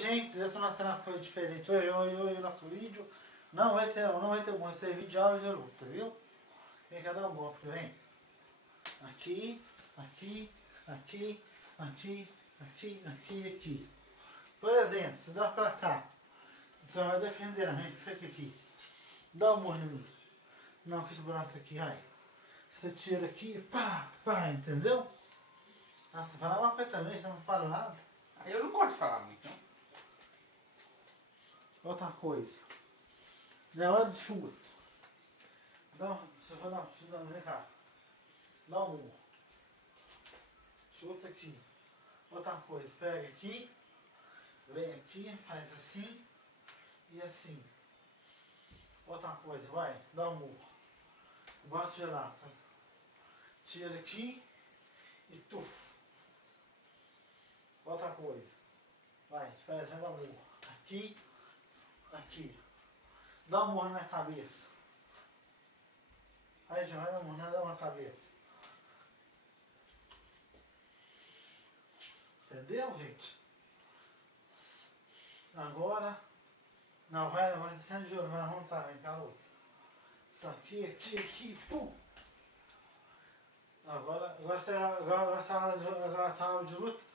gente, essa nossa cena foi diferente. Hoje o nosso vídeo não vai ter vídeo de aula de luta, viu? Vem cá dar um golpe, vem. Aqui, aqui, aqui, aqui, aqui, aqui, aqui. Por exemplo, se dá pra cá, você vai defender a gente, fica aqui. Dá um murro em mim. Não, com esse braço aqui, vai. Você tira aqui, pá, pá, entendeu? Ah, você fala uma coisa também, você não fala nada. Eu não gosto de falar muito, não. Outra coisa. Na hora de chute. Você vai dar vem cá. Dá um murro. Chuta aqui. Outra coisa, pega aqui, vem aqui, faz assim e assim. Outra coisa, vai, dá um murro. Gosto de lata. Tira aqui e tuf. Outra coisa. Vai dar um murro. Aqui, aqui. Dá um murro na minha cabeça. Aí já vai dar um murro na cabeça. Entendeu, gente? Agora, não vai descendo de olho, vai arrumar, vem cá, outra. Isso aqui, aqui, pum! Agora essa aula de luta